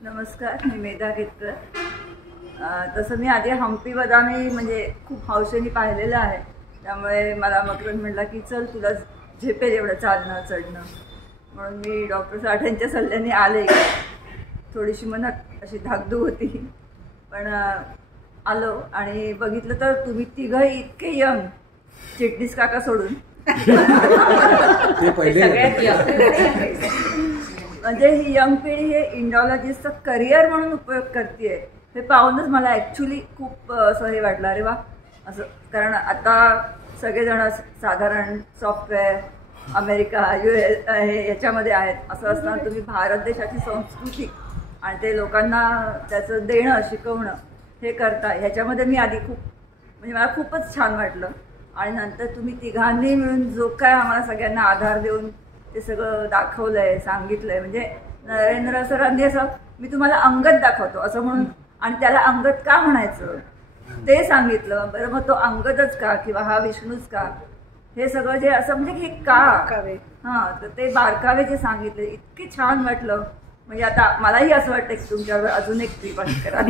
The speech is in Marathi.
नमस्कार, मी मेधा केतकर. तसं मी आधी हम्पी बदामी म्हणजे खूप हौशेने पाहिलेलं आहे. त्यामुळे मला मकरंद म्हटला की चल तुला झेपेल एवढं चालणं चढणं, म्हणून मी डॉक्टर साठ्यांच्या सल्ल्याने आले. थोडीशी मनात अशी धाकधूक होती, पण आलो आणि बघितलं तर तुम्ही तिघंही इतके यंग, चिटणीस काका सोडून म्हणजे ही यंग पिढी हे इंडॉलॉजिस्टचं करिअर म्हणून उपयोग करते, हे पाहूनच मला ॲक्च्युली खूप असं हे वाटलं, अरे वा असं. कारण आता सगळेजण साधारण सॉफ्टवेअर अमेरिका US हे याच्यामध्ये आहेत. असं असताना तुम्ही भारत देशाची संस्कृती आणि ते लोकांना त्याचं देणं शिकवणं हे करता, ह्याच्यामध्ये मी आधी खूप म्हणजे मला खूपच छान वाटलं. आणि नंतर तुम्ही तिघांनी मिळून जो काय आम्हाला सगळ्यांना आधार देऊन ते सगळं दाखवलं आहे, सांगितलं आहे. म्हणजे नरेंद्र सरांनी असं मी तुम्हाला अंगद दाखवतो असं म्हणून, आणि त्याला अंगद का म्हणायचं ते सांगितलं. बरं, मग तो अंगदच का किंवा हा विष्णूच का, हे सगळं जे असं म्हणजे हे का हां, तर ते बारकावे जे सांगितले इतके छान वाटलं. म्हणजे आता मलाही असं वाटतं की तुमच्यावर अजून एक ट्रिप करा.